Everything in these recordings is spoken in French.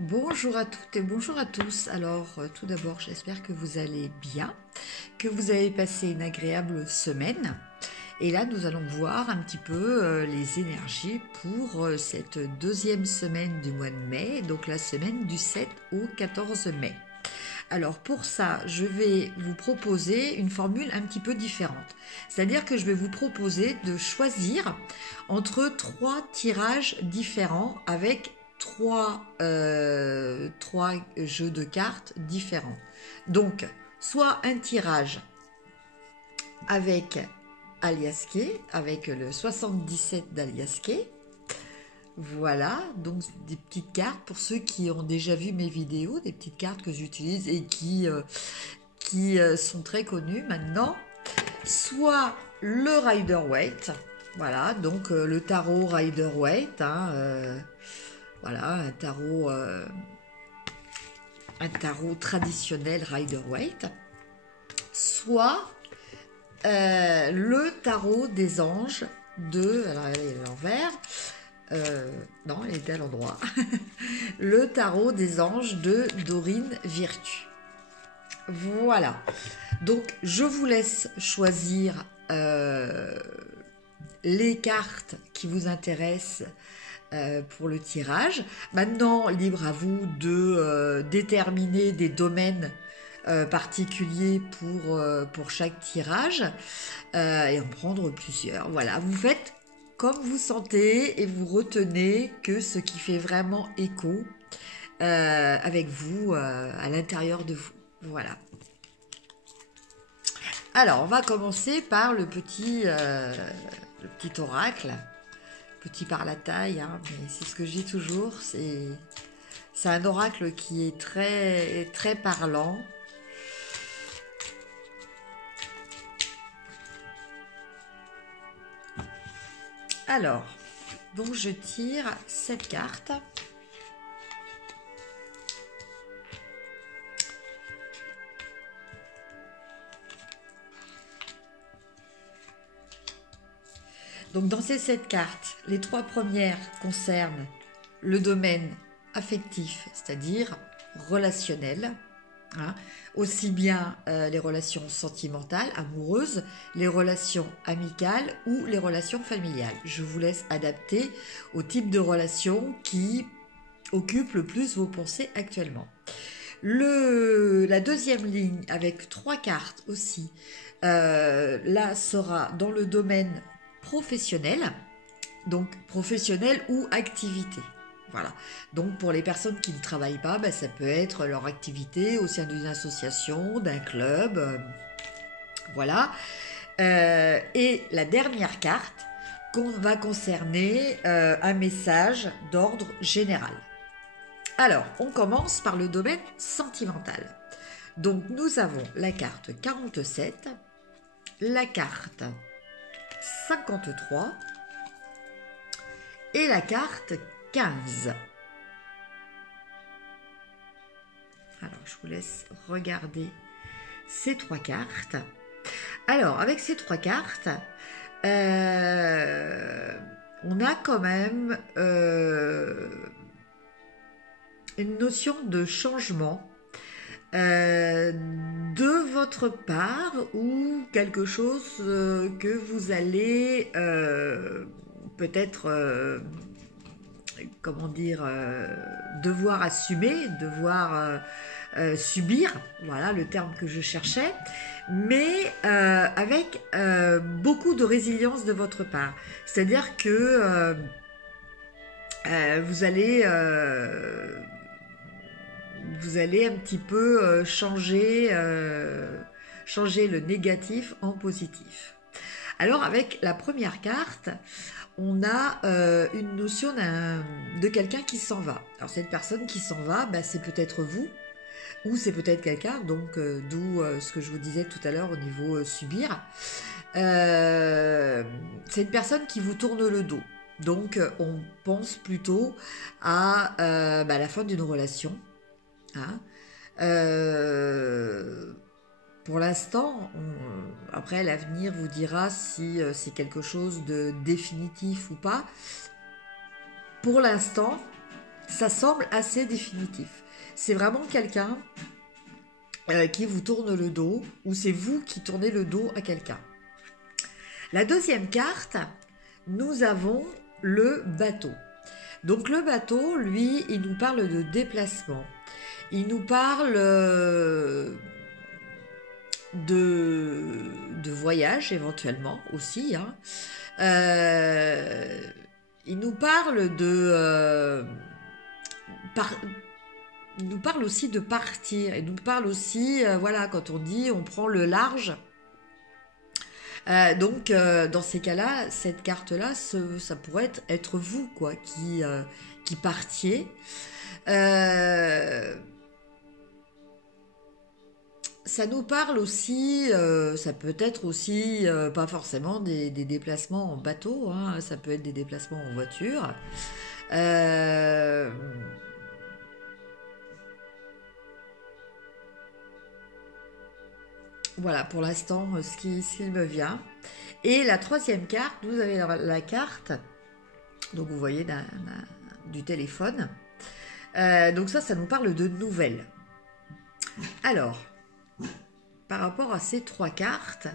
Bonjour à toutes et bonjour à tous. Alors, tout d'abord, j'espère que vous allez bien, que vous avez passé une agréable semaine. Et là, nous allons voir un petit peu les énergies pour cette deuxième semaine du mois de mai, donc la semaine du 7 au 14 mai. Alors pour ça, je vais vous proposer une formule un petit peu différente. C'est-à-dire que je vais vous proposer de choisir entre trois tirages différents avec trois jeux de cartes différents. Donc, soit un tirage avec Aliasqué, avec le 77 d'Aliasqué. Voilà, donc des petites cartes pour ceux qui ont déjà vu mes vidéos, des petites cartes que j'utilise et qui sont très connues maintenant. Soit le Rider-Waite, voilà, donc le tarot Rider-Waite, voilà, un tarot traditionnel Rider-Waite. Soit le tarot des anges de, alors elle est à l'envers, non, elle était à l'endroit. Le tarot des anges de Dorine Virtue. Voilà. Donc, je vous laisse choisir les cartes qui vous intéressent pour le tirage. Maintenant, libre à vous de déterminer des domaines particuliers pour chaque tirage et en prendre plusieurs. Voilà, vous faites comme vous sentez et vous retenez que ce qui fait vraiment écho avec vous, à l'intérieur de vous. Voilà. Alors, on va commencer par le petit oracle. Petit par la taille, hein, mais c'est ce que je dis toujours. C'est un oracle qui est très, très parlant. Alors, donc je tire cette carte. Donc dans ces 7 cartes, les 3 premières concernent le domaine affectif, c'est-à-dire relationnel, hein, aussi bien les relations sentimentales, amoureuses, les relations amicales ou les relations familiales. Je vous laisse adapter au type de relation qui occupe le plus vos pensées actuellement. La deuxième ligne avec 3 cartes aussi, là sera dans le domaine professionnel, donc professionnel ou activité. Voilà. Donc pour les personnes qui ne travaillent pas, ça peut être leur activité au sein d'une association, d'un club, voilà. Et la dernière carte va concerner un message d'ordre général. Alors, on commence par le domaine sentimental. Donc nous avons la carte 47, la carte 53 et la carte 15. Alors, je vous laisse regarder ces 3 cartes. Alors, avec ces 3 cartes, on a quand même une notion de changement de votre part ou quelque chose que vous allez peut-être devoir assumer, devoir subir, voilà le terme que je cherchais, mais avec beaucoup de résilience de votre part. C'est-à-dire que vous allez un petit peu changer le négatif en positif. Alors avec la première carte, on a une notion de quelqu'un qui s'en va. Alors cette personne qui s'en va, c'est peut-être vous, ou c'est peut-être quelqu'un, donc d'où ce que je vous disais tout à l'heure au niveau subir. C'est une personne qui vous tourne le dos. Donc on pense plutôt à la fin d'une relation. Hein. Pour l'instant, après l'avenir vous dira si c'est quelque chose de définitif ou pas. Pour l'instant, ça semble assez définitif. C'est vraiment quelqu'un qui vous tourne le dos, ou c'est vous qui tournez le dos à quelqu'un. La deuxième carte, nous avons le bateau. Donc le bateau, lui, il nous parle de déplacement. Il nous parle de voyage éventuellement aussi. Hein. Il nous parle il nous parle aussi de partir. Il nous parle aussi, voilà, quand on dit on prend le large. Donc, dans ces cas-là, cette carte-là, ça pourrait être vous, quoi, qui partiez. Ça nous parle aussi, ça peut être aussi, pas forcément des déplacements en bateau, hein, ça peut être des déplacements en voiture. Voilà, pour l'instant, ce qu'il me vient. Et la troisième carte, vous avez la carte, donc vous voyez, du téléphone. Donc ça nous parle de nouvelles. Alors, par rapport à ces trois cartes,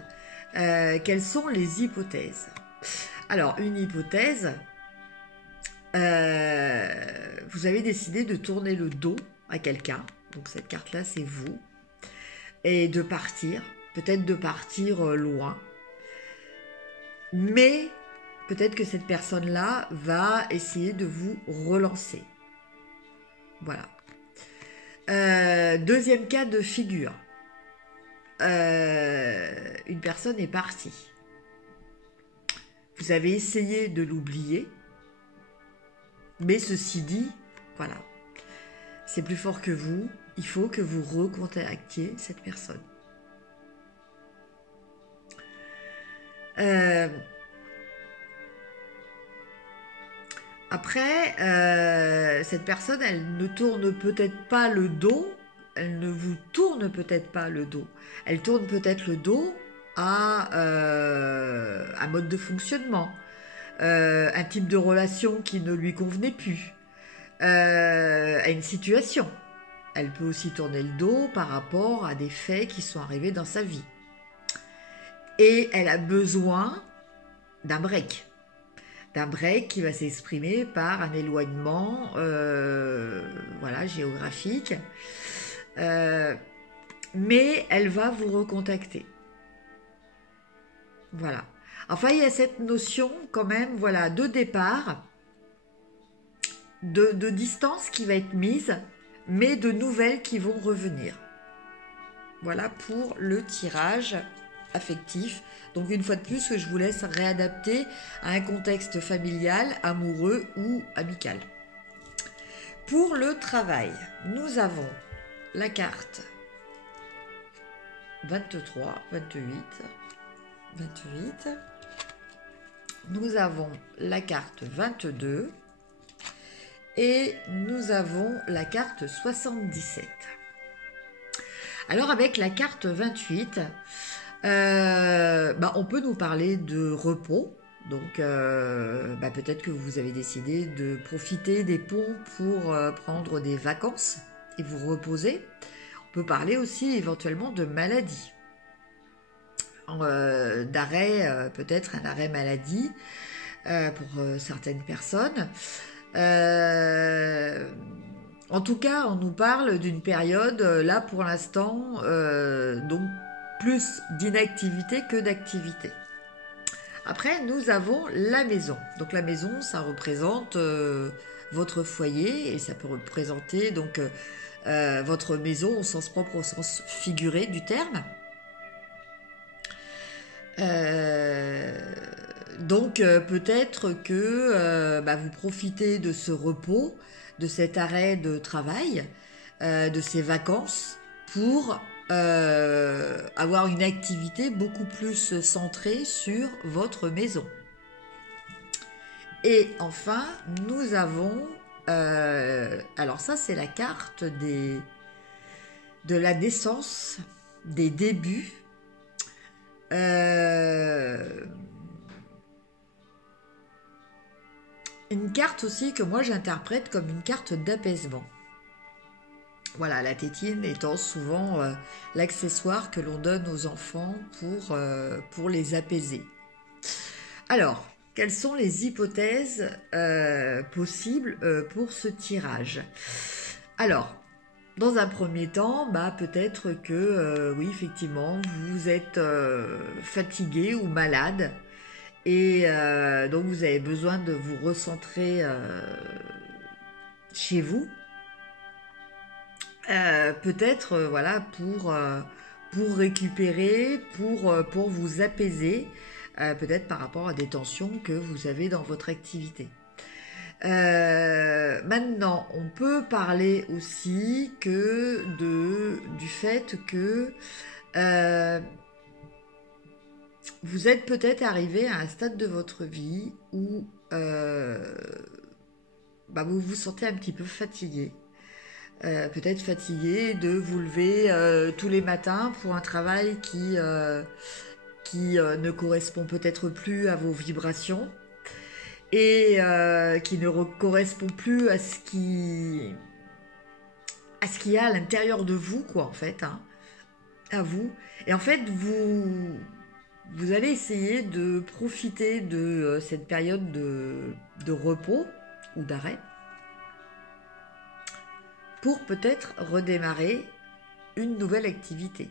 quelles sont les hypothèses? Alors, une hypothèse, vous avez décidé de tourner le dos à quelqu'un, donc cette carte-là, c'est vous, et de partir, peut-être de partir loin, mais peut-être que cette personne-là va essayer de vous relancer. Voilà. Deuxième cas de figure. Une personne est partie. Vous avez essayé de l'oublier, mais ceci dit, voilà, c'est plus fort que vous, il faut que vous recontactiez cette personne. Après, cette personne, elle ne tourne peut-être pas le dos, elle ne vous tourne peut-être pas le dos, elle tourne peut-être le dos à un mode de fonctionnement, un type de relation qui ne lui convenait plus, à une situation. Elle peut aussi tourner le dos par rapport à des faits qui sont arrivés dans sa vie. Et elle a besoin d'un break qui va s'exprimer par un éloignement voilà, géographique. Mais elle va vous recontacter. Voilà. Enfin, il y a cette notion quand même, voilà, de départ, de distance qui va être mise, mais de nouvelles qui vont revenir. Voilà pour le tirage affectif. Donc une fois de plus, je vous laisse réadapter à un contexte familial, amoureux ou amical. Pour le travail, nous avons la carte 23, 28, 28. Nous avons la carte 22 et nous avons la carte 77. Alors avec la carte 28, on peut nous parler de repos. Donc peut-être que vous avez décidé de profiter des ponts pour prendre des vacances et vous reposer. On peut parler aussi éventuellement de maladie. D'arrêt, peut-être un arrêt maladie pour certaines personnes. En tout cas, on nous parle d'une période, là pour l'instant, donc plus d'inactivité que d'activité. Après, nous avons la maison. Donc la maison, ça représente votre foyer et ça peut représenter donc votre maison au sens propre, au sens figuré du terme. Donc peut-être que vous profitez de ce repos, de cet arrêt de travail, de ces vacances pour avoir une activité beaucoup plus centrée sur votre maison. Et enfin, nous avons, alors ça c'est la carte de la naissance, des débuts. Une carte aussi que moi j'interprète comme une carte d'apaisement. Voilà, la tétine étant souvent l'accessoire que l'on donne aux enfants pour les apaiser. Alors, quelles sont les hypothèses possibles pour ce tirage? Alors, dans un premier temps, peut-être que, oui, effectivement, vous êtes fatigué ou malade et donc vous avez besoin de vous recentrer chez vous. Peut-être voilà pour récupérer, pour vous apaiser, peut-être par rapport à des tensions que vous avez dans votre activité. Maintenant, on peut parler aussi du fait que vous êtes peut-être arrivé à un stade de votre vie où vous vous sentez un petit peu fatigué. Peut-être fatigué de vous lever tous les matins pour un travail qui ne correspond peut-être plus à vos vibrations et qui ne correspond plus à ce qu'il y a à l'intérieur de vous, quoi, en fait, hein, à vous. Et en fait, vous allez essayer de profiter de cette période de repos ou d'arrêt pour peut-être redémarrer une nouvelle activité.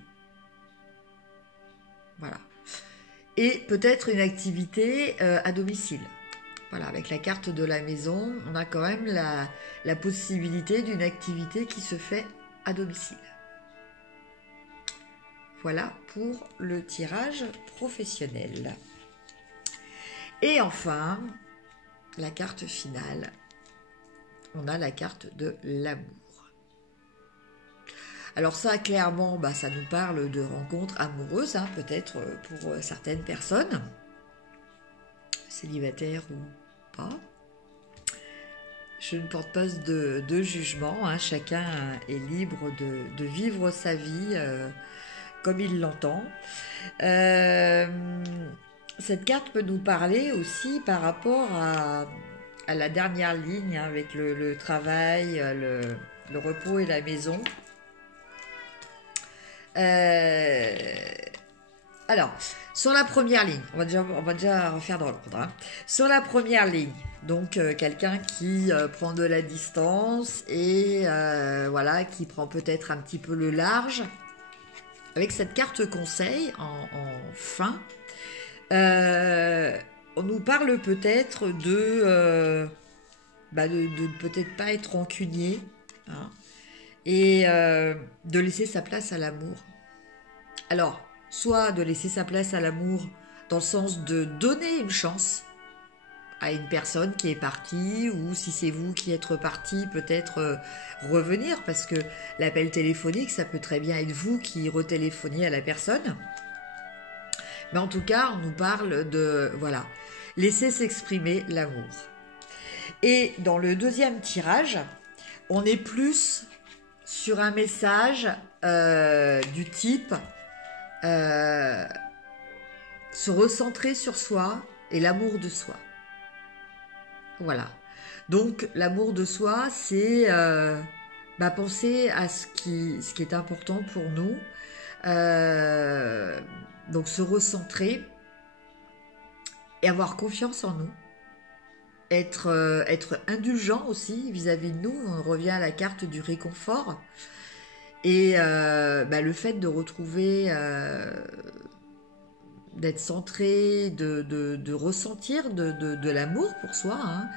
Voilà. Et peut-être une activité à domicile. Voilà, avec la carte de la maison, on a quand même la possibilité d'une activité qui se fait à domicile. Voilà pour le tirage professionnel. Et enfin, la carte finale, on a la carte de l'amour. Alors ça, clairement, ça nous parle de rencontres amoureuses, hein, peut-être pour certaines personnes, célibataires ou pas. Je ne porte pas de jugement, hein, chacun est libre de vivre sa vie comme il l'entend. Cette carte peut nous parler aussi par rapport à la dernière ligne, hein, avec le travail, le repos et la maison. Alors, sur la première ligne, on va déjà refaire dans l'ordre. Hein. Sur la première ligne, donc quelqu'un qui prend de la distance et voilà, qui prend peut-être un petit peu le large. Avec cette carte conseil en fin, on nous parle peut-être de peut-être pas être rancunier, hein, et de laisser sa place à l'amour. Alors, soit de laisser sa place à l'amour dans le sens de donner une chance à une personne qui est partie, ou si c'est vous qui êtes reparti, peut-être revenir, parce que l'appel téléphonique, ça peut très bien être vous qui retéléphoniez à la personne. Mais en tout cas, on nous parle de, voilà, laisser s'exprimer l'amour. Et dans le deuxième tirage, on est plus sur un message du type se recentrer sur soi et l'amour de soi. Voilà. Donc l'amour de soi, c'est penser à ce qui est important pour nous. Donc se recentrer et avoir confiance en nous. Être indulgent aussi vis-à-vis de nous. On revient à la carte du réconfort. Et le fait de retrouver, d'être centré, de ressentir de l'amour pour soi, hein,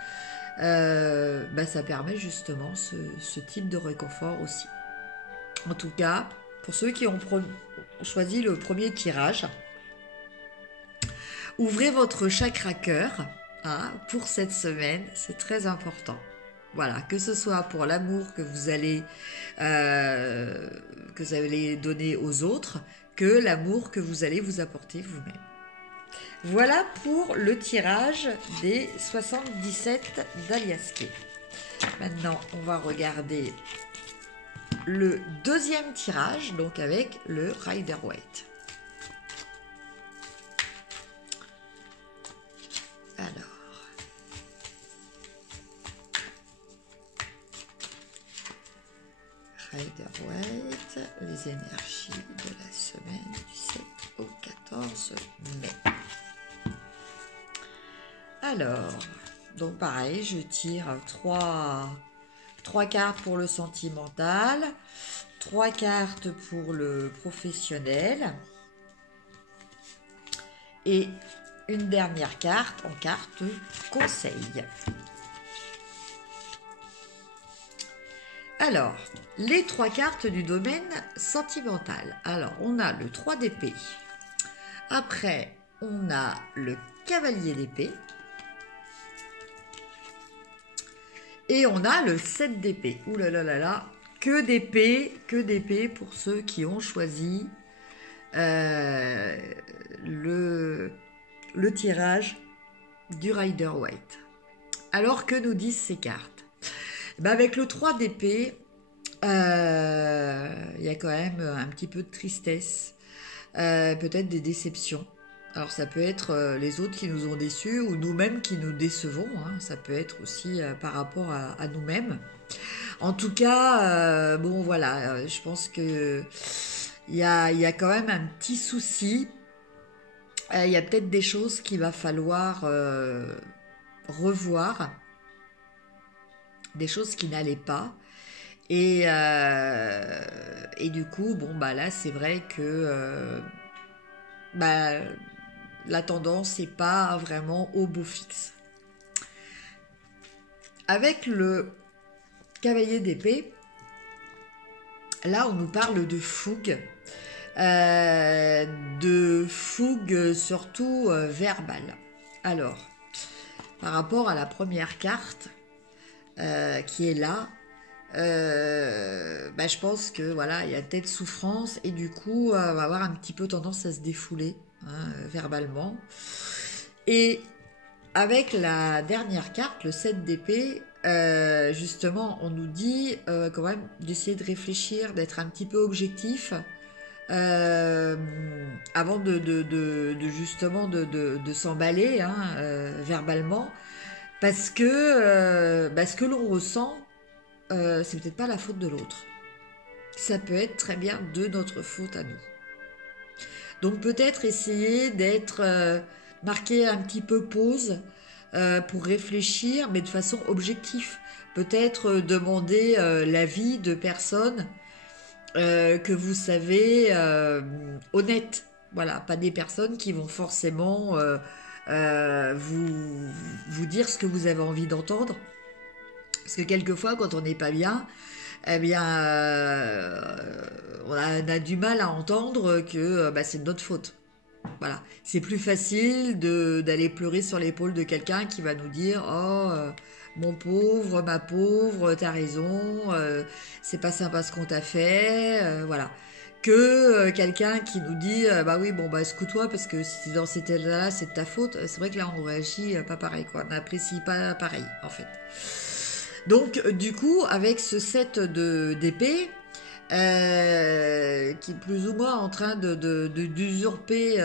ça permet justement ce type de réconfort aussi. En tout cas, pour ceux qui ont choisi le premier tirage, ouvrez votre chakra cœur, hein, pour cette semaine, c'est très important. Voilà, que ce soit pour l'amour que vous allez donner aux autres, que l'amour que vous allez vous apporter vous-même. Voilà pour le tirage des 77 d'Aliaské. Maintenant, on va regarder le deuxième tirage, donc avec le Rider-Waite. Alors, Rider-Waite, les énergies de la semaine du 7 au 14 mai. Alors, donc pareil, je tire trois cartes pour le sentimental, 3 cartes pour le professionnel et une dernière carte en carte conseil. Alors, les 3 cartes du domaine sentimental. Alors, on a le 3 d'épée. Après, on a le cavalier d'épée. Et on a le 7 d'épée. Ouh là là là là. Que d'épée pour ceux qui ont choisi le tirage du Rider-Waite. Alors, que nous disent ces cartes? Ben avec le 3 d'épée, il y a quand même un petit peu de tristesse, peut-être des déceptions. Alors ça peut être les autres qui nous ont déçus ou nous-mêmes qui nous décevons, hein. Ça peut être aussi par rapport à nous-mêmes. En tout cas, bon voilà, je pense que il y a quand même un petit souci. Il y a peut-être des choses qu'il va falloir revoir, des choses qui n'allaient pas. Et du coup, bon bah là c'est vrai que la tendance n'est pas vraiment au beau fixe. Avec le cavalier d'épée, là on nous parle de fougue surtout verbale. Alors, par rapport à la première carte qui est là, je pense que voilà, il y a peut-être souffrance et du coup, on va avoir un petit peu tendance à se défouler, hein, verbalement. Et avec la dernière carte, le 7 d'épée, justement, on nous dit quand même d'essayer de réfléchir, d'être un petit peu objectif avant justement de s'emballer, hein, verbalement, parce que ce que l'on ressent, c'est peut-être pas la faute de l'autre. Ça peut être très bien de notre faute à nous. Donc peut-être essayer d'être marqué un petit peu pause pour réfléchir, mais de façon objective. Peut-être demander l'avis de personnes que vous savez honnêtes. Voilà, pas des personnes qui vont forcément vous dire ce que vous avez envie d'entendre. Parce que quelquefois, quand on n'est pas bien, eh bien, on a du mal à entendre que c'est de notre faute. Voilà, c'est plus facile d'aller pleurer sur l'épaule de quelqu'un qui va nous dire « Oh, mon pauvre, ma pauvre, t'as raison, c'est pas sympa ce qu'on t'a fait. Voilà. » Que quelqu'un qui nous dit « Bah oui, bon, secoue-toi parce que si t'es dans cet état-là, c'est de ta faute. » C'est vrai que là, on réagit pas pareil, quoi. On n'apprécie pas pareil, en fait. Donc, du coup, avec ce 7 d'épée, qui est plus ou moins en train d'usurper,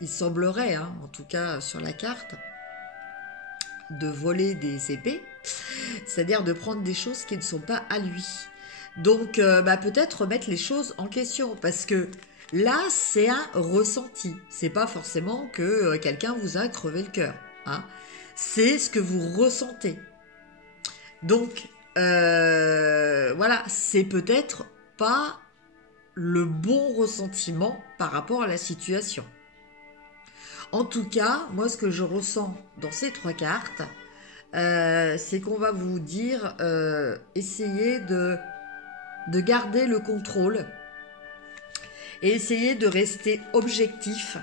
il semblerait, hein, en tout cas sur la carte, de voler des épées, c'est-à-dire de prendre des choses qui ne sont pas à lui. Donc, peut-être remettre les choses en question, parce que là, c'est un ressenti. C'est pas forcément que quelqu'un vous a crevé le cœur, hein. C'est ce que vous ressentez. Donc, voilà, c'est peut-être pas le bon ressentiment par rapport à la situation. En tout cas, moi, ce que je ressens dans ces 3 cartes, c'est qu'on va vous dire, essayez de garder le contrôle et essayez de rester objectif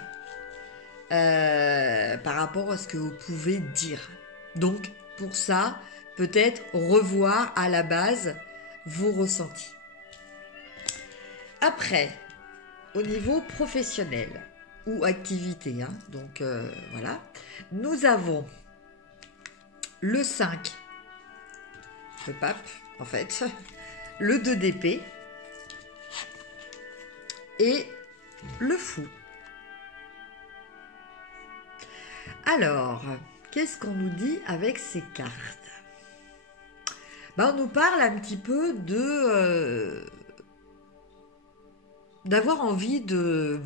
par rapport à ce que vous pouvez dire. Donc, pour ça, peut-être revoir à la base vos ressentis. Après, au niveau professionnel ou activité, hein, donc voilà, nous avons le 5, le pape en fait, le 2 d'épée et le fou. Alors, qu'est-ce qu'on nous dit avec ces cartes ? on nous parle un petit peu d'avoir envie de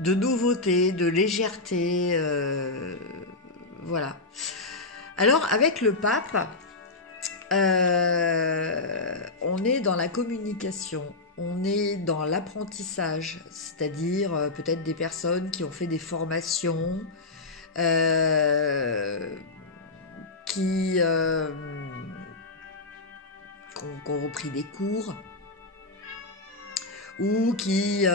nouveauté, de légèreté, voilà. Alors avec le pape, on est dans la communication, on est dans l'apprentissage, c'est-à-dire peut-être des personnes qui ont fait des formations, qui ont repris des cours, ou qui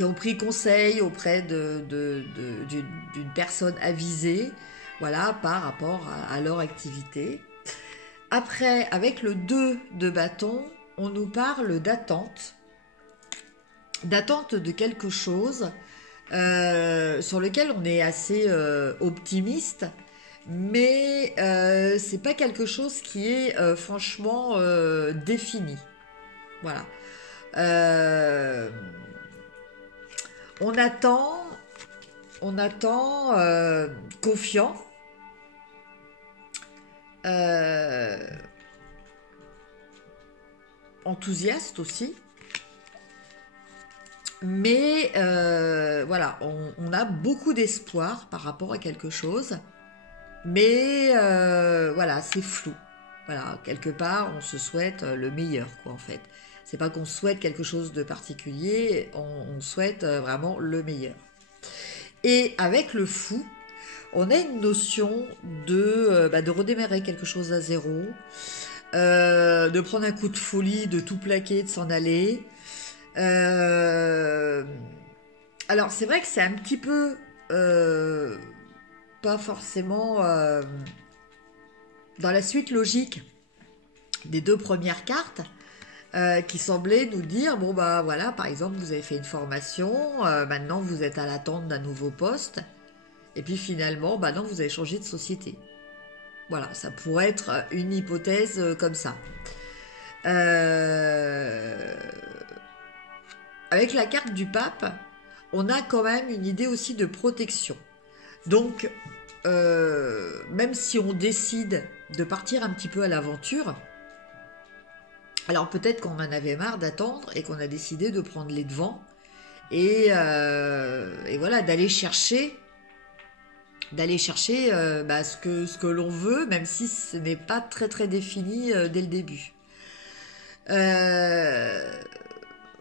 ont pris conseil auprès d'une personne avisée, voilà, par rapport à leur activité. Après, avec le 2 de bâton, on nous parle d'attente de quelque chose sur lequel on est assez optimiste, mais c'est pas quelque chose qui est franchement défini. Voilà. On attend confiant, enthousiaste aussi, mais voilà, on a beaucoup d'espoir par rapport à quelque chose, mais voilà, c'est flou. Voilà, quelque part, on se souhaite le meilleur, quoi, en fait. C'est pas qu'on souhaite quelque chose de particulier, on souhaite vraiment le meilleur. Et avec le fou, on a une notion de redémarrer quelque chose à zéro, de prendre un coup de folie, de tout plaquer, de s'en aller. Alors c'est vrai que c'est un petit peu pas forcément dans la suite logique des 2 premières cartes, qui semblait nous dire, bon bah voilà, par exemple, vous avez fait une formation, maintenant vous êtes à l'attente d'un nouveau poste, et puis finalement, non, vous avez changé de société. Voilà, ça pourrait être une hypothèse comme ça. Avec la carte du pape, on a quand même une idée aussi de protection. Donc, même si on décide de partir un petit peu à l'aventure, alors peut-être qu'on en avait marre d'attendre et qu'on a décidé de prendre les devants et voilà, d'aller chercher ce que l'on veut, même si ce n'est pas très très défini dès le début.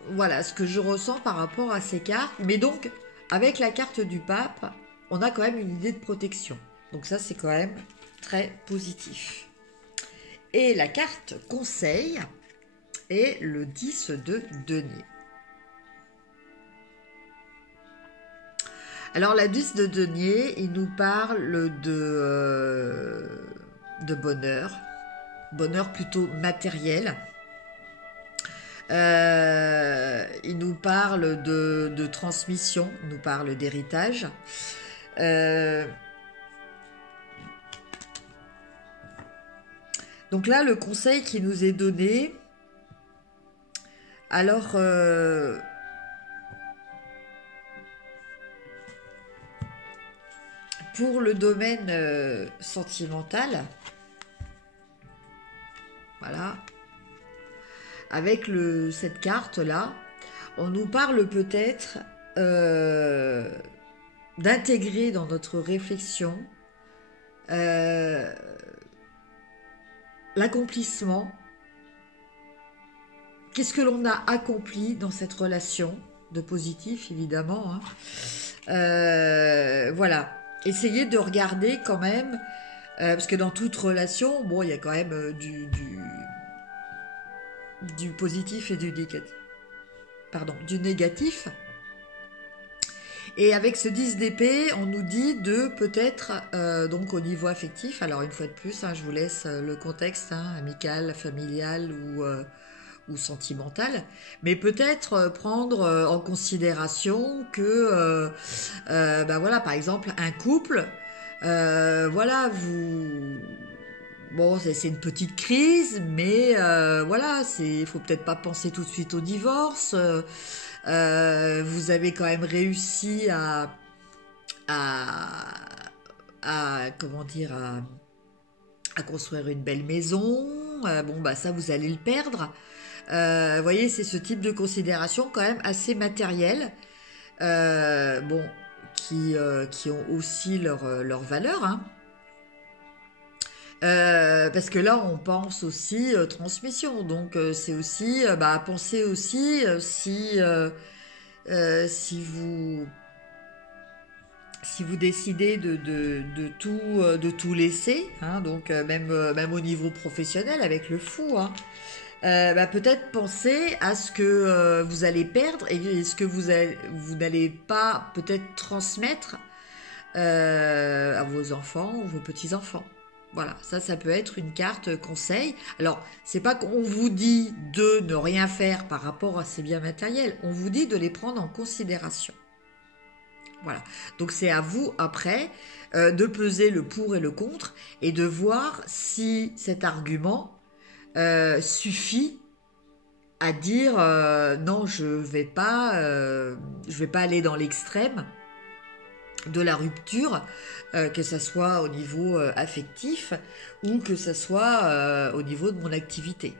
Voilà ce que je ressens par rapport à ces cartes. Mais donc, avec la carte du pape, on a quand même une idée de protection. Donc ça, c'est quand même très positif. Et la carte conseil est le 10 de denier. Alors la 10 de denier, il nous parle de bonheur plutôt matériel. Il nous parle de transmission, il nous parle d'héritage. Donc là, le conseil qui nous est donné, alors pour le domaine sentimental, voilà, avec cette carte-là, on nous parle peut-être d'intégrer dans notre réflexion l'accomplissement. Qu'est-ce que l'on a accompli dans cette relation, de positif évidemment, hein. Voilà, essayez de regarder quand même, parce que dans toute relation, bon, il y a quand même du positif et du négatif. Pardon, du négatif. Et avec ce 10 d'épée, on nous dit de peut-être, donc au niveau affectif, alors une fois de plus, hein, je vous laisse le contexte, hein, amical, familial ou sentimental, mais peut-être prendre en considération que, voilà, par exemple, un couple, voilà, bon, c'est une petite crise, mais voilà, faut peut-être pas penser tout de suite au divorce. Vous avez quand même réussi à comment dire, à construire une belle maison. Bon, bah ça, vous allez le perdre. Vous voyez, c'est ce type de considération quand même assez matérielle. Bon, qui ont aussi leur valeur, hein. Parce que là, on pense aussi transmission. Donc, c'est aussi, pensez aussi si vous décidez de tout laisser, hein, donc même au niveau professionnel avec le fou, hein, peut-être penser à ce que vous allez perdre et ce que vous n'allez pas peut-être transmettre à vos enfants ou vos petits-enfants. Voilà, ça peut être une carte conseil. Alors, c'est pas qu'on vous dit de ne rien faire par rapport à ces biens matériels, on vous dit de les prendre en considération. Voilà, donc c'est à vous après de peser le pour et le contre et de voir si cet argument suffit à dire non, je vais pas aller dans l'extrême de la rupture, que ça soit au niveau affectif ou que ça soit au niveau de mon activité.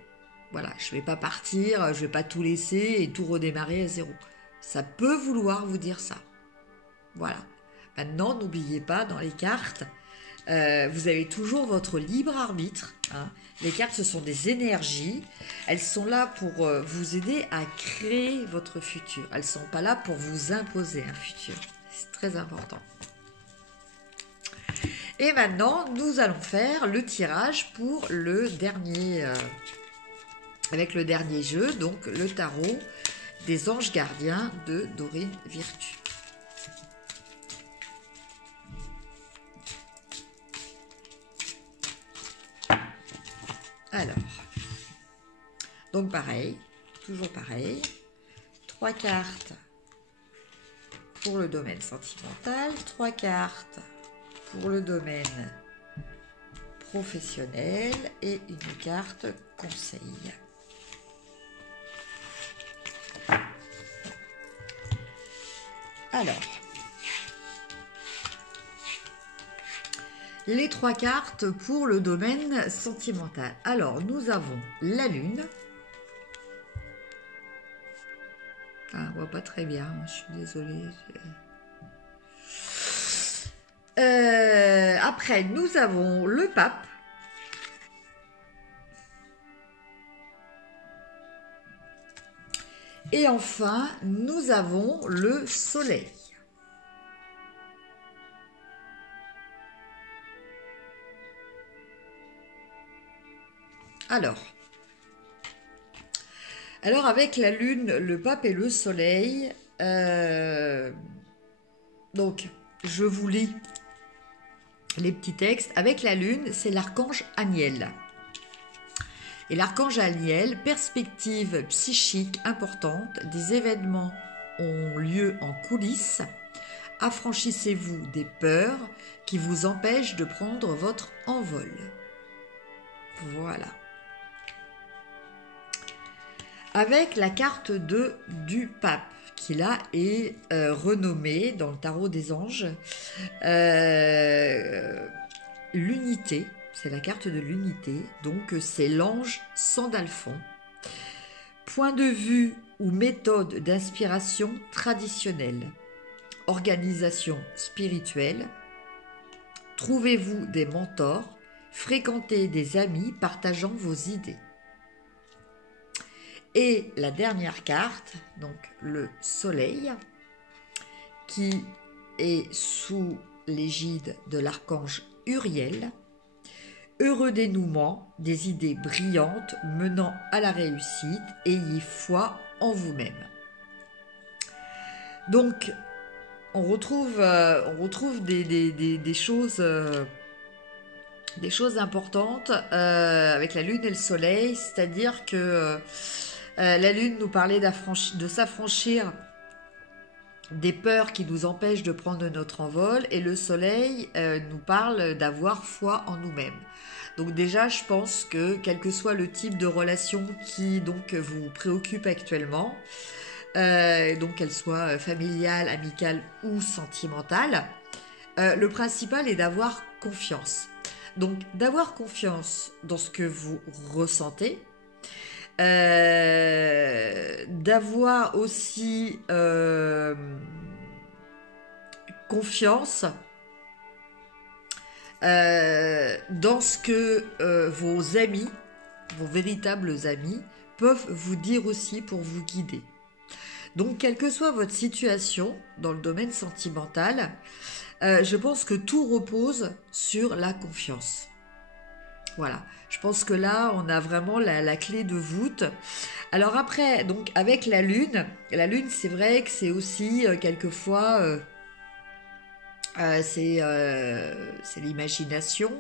Voilà, je vais pas partir, je vais pas tout laisser et tout redémarrer à zéro. Ça peut vouloir vous dire ça. Voilà. Maintenant, n'oubliez pas, dans les cartes, vous avez toujours votre libre arbitre, hein. Les cartes, ce sont des énergies. Elles sont là pour vous aider à créer votre futur. Elles ne sont pas là pour vous imposer un futur. C'est très important. Et maintenant, nous allons faire le tirage pour le dernier, avec le dernier jeu, donc le tarot des anges gardiens de Dorine Virtue. Alors, donc pareil, toujours pareil, 3 cartes pour le domaine sentimental, 3 cartes pour le domaine professionnel et une carte conseil. Alors, les 3 cartes pour le domaine sentimental. Alors, nous avons la lune. Ah, on voit pas très bien, je suis désolée. Après, nous avons le pape. Et enfin, nous avons le soleil. Alors avec la lune, le pape et le soleil, donc je vous lis les petits textes. Avec la lune, c'est l'archange Aniel. Et l'archange Aniel, perspective psychique importante, des événements ont lieu en coulisses. Affranchissez-vous des peurs qui vous empêchent de prendre votre envol. Voilà. Avec la carte du pape, qui là est renommée dans le tarot des anges, l'unité, c'est la carte de l'unité, donc c'est l'ange Sandalphon. Point de vue ou méthode d'inspiration traditionnelle, organisation spirituelle, trouvez-vous des mentors, fréquentez des amis partageant vos idées. Et la dernière carte, donc le soleil, qui est sous l'égide de l'archange Uriel. Heureux dénouement, des idées brillantes menant à la réussite, ayez foi en vous-même. Donc, on retrouve des choses importantes avec la lune et le soleil, c'est-à-dire que la lune nous parlait de s'affranchir des peurs qui nous empêchent de prendre notre envol, et le soleil nous parle d'avoir foi en nous-mêmes. Donc déjà, je pense que quel que soit le type de relation qui donc vous préoccupe actuellement, donc qu'elle soit familiale, amicale ou sentimentale, le principal est d'avoir confiance. Donc, d'avoir confiance dans ce que vous ressentez, d'avoir aussi confiance dans ce que vos amis, vos véritables amis, peuvent vous dire aussi pour vous guider. Donc, quelle que soit votre situation dans le domaine sentimental, je pense que tout repose sur la confiance. Voilà, je pense que là, on a vraiment la clé de voûte. Alors après, donc avec la lune, c'est vrai que c'est aussi quelquefois, c'est l'imagination.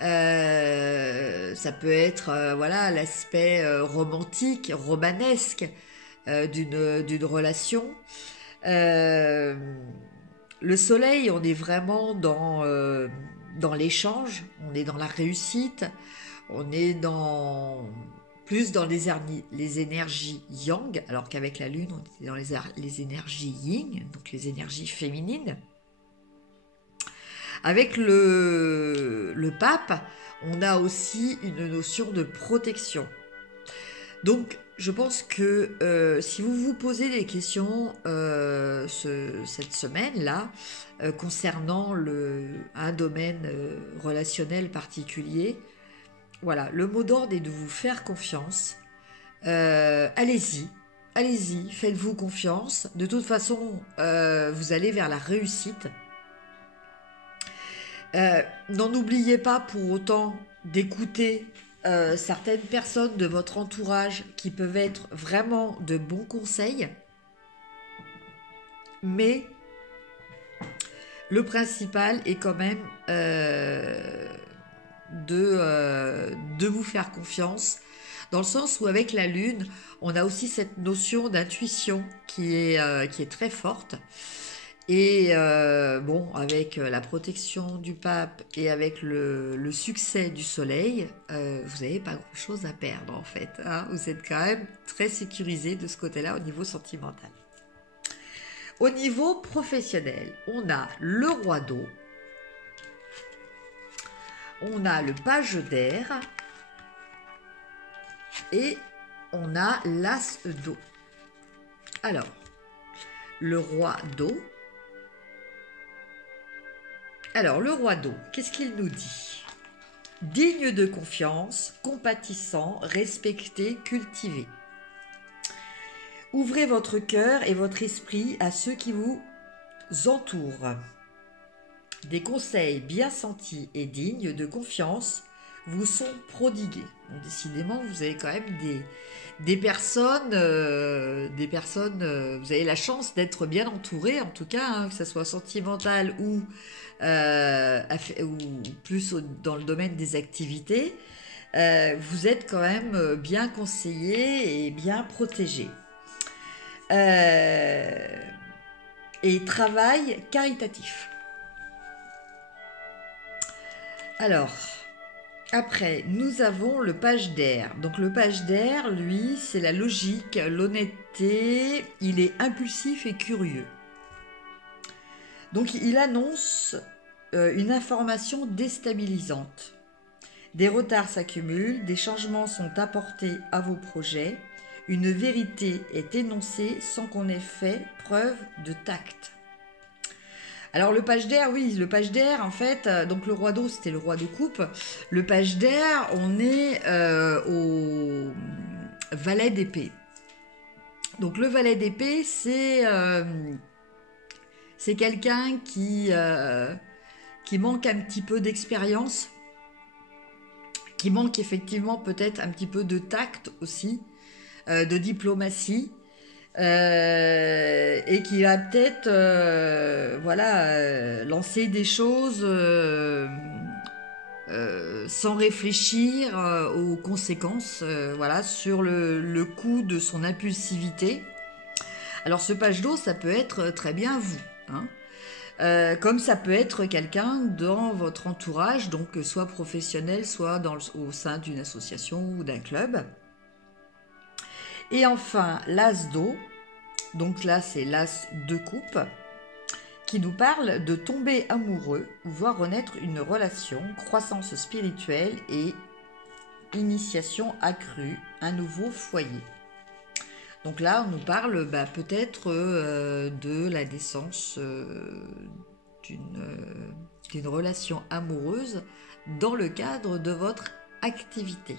Ça peut être voilà l'aspect romantique, romanesque d'une relation. Le soleil, on est vraiment dans l'échange, on est dans la réussite, on est plus dans les énergies yang, alors qu'avec la lune, on est dans les énergies yin, donc les énergies féminines. Avec le pape, on a aussi une notion de protection. Donc, je pense que si vous vous posez des questions cette semaine-là, concernant un domaine relationnel particulier, voilà, le mot d'ordre est de vous faire confiance. Allez-y, faites-vous confiance. De toute façon, vous allez vers la réussite. N'en oubliez pas pour autant d'écouter certaines personnes de votre entourage qui peuvent être vraiment de bons conseils, mais le principal est quand même de vous faire confiance, dans le sens où avec la lune, on a aussi cette notion d'intuition qui est très forte. Et bon, avec la protection du pape et avec le succès du soleil, vous n'avez pas grand-chose à perdre en fait. Hein. Vous êtes quand même très sécurisé de ce côté-là au niveau sentimental. Au niveau professionnel, on a le roi d'eau, on a le page d'air et on a l'as d'eau. Alors, le roi d'eau. Alors, le roi d'eau, qu'est-ce qu'il nous dit? Digne de confiance, compatissant, respecté, cultivé. Ouvrez votre cœur et votre esprit à ceux qui vous entourent. Des conseils bien sentis et dignes de confiance vous sont prodigués. Donc, décidément, vous avez quand même des personnes, vous avez la chance d'être bien entouré, en tout cas, hein, que ce soit sentimental ou plus dans le domaine des activités. Vous êtes quand même bien conseillé et bien protégé. Et travail caritatif. Alors, après, nous avons le page d'air. Donc le page d'air, lui, c'est la logique, l'honnêteté, il est impulsif et curieux. Donc il annonce une information déstabilisante. Des retards s'accumulent, des changements sont apportés à vos projets, une vérité est énoncée sans qu'on ait fait preuve de tact. Alors le page d'air, oui, le page d'air, en fait, donc le roi d'eau, c'était le roi de coupe. Le page d'air, on est au valet d'épée. Donc le valet d'épée, c'est quelqu'un qui manque un petit peu d'expérience, qui manque effectivement peut-être un petit peu de tact aussi, de diplomatie. Et qui va peut-être lancer des choses sans réfléchir aux conséquences sur le coup de son impulsivité. Alors ce page d'eau, ça peut être très bien vous, hein. Comme ça peut être quelqu'un dans votre entourage, donc soit professionnel, soit au sein d'une association ou d'un club. Et enfin, l'as d'eau, donc là c'est l'as de coupe, qui nous parle de tomber amoureux ou voir renaître une relation, croissance spirituelle et initiation accrue, un nouveau foyer. Donc là, on nous parle peut-être de la naissance d'une relation amoureuse dans le cadre de votre activité.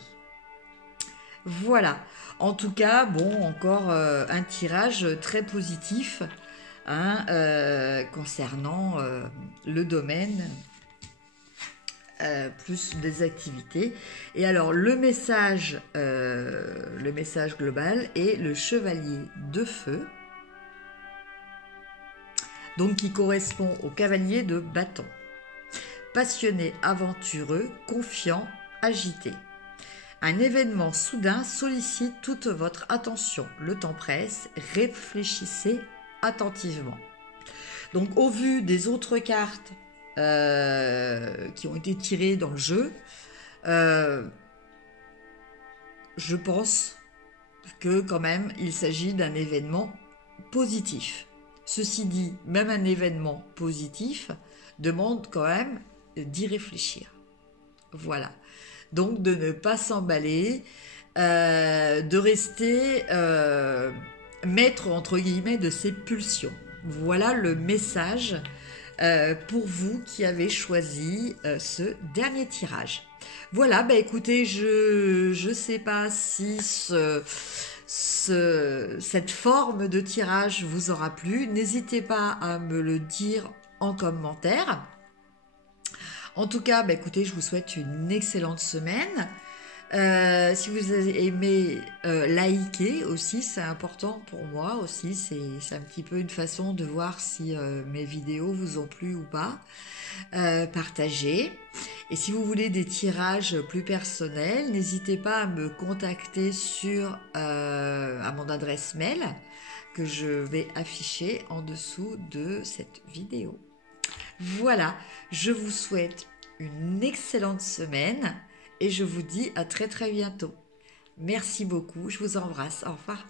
Voilà, en tout cas, bon, encore un tirage très positif concernant le domaine plus des activités. Et alors le message global est le chevalier de feu, donc qui correspond au cavalier de bâton. Passionné, aventureux, confiant, agité. Un événement soudain sollicite toute votre attention. Le temps presse, réfléchissez attentivement. Donc au vu des autres cartes qui ont été tirées dans le jeu, je pense que quand même il s'agit d'un événement positif. Ceci dit, même un événement positif demande quand même d'y réfléchir. Voilà. Donc de ne pas s'emballer, de rester maître entre guillemets de ses pulsions. Voilà le message pour vous qui avez choisi ce dernier tirage. Voilà, écoutez, je sais pas si cette forme de tirage vous aura plu. N'hésitez pas à me le dire en commentaire. En tout cas, écoutez, je vous souhaite une excellente semaine. Si vous avez aimé, liker aussi, c'est important pour moi aussi. C'est un petit peu une façon de voir si mes vidéos vous ont plu ou pas. Partagez. Et si vous voulez des tirages plus personnels, n'hésitez pas à me contacter à mon adresse mail que je vais afficher en dessous de cette vidéo. Voilà, je vous souhaite une excellente semaine et je vous dis à très très bientôt. Merci beaucoup, je vous embrasse, au revoir.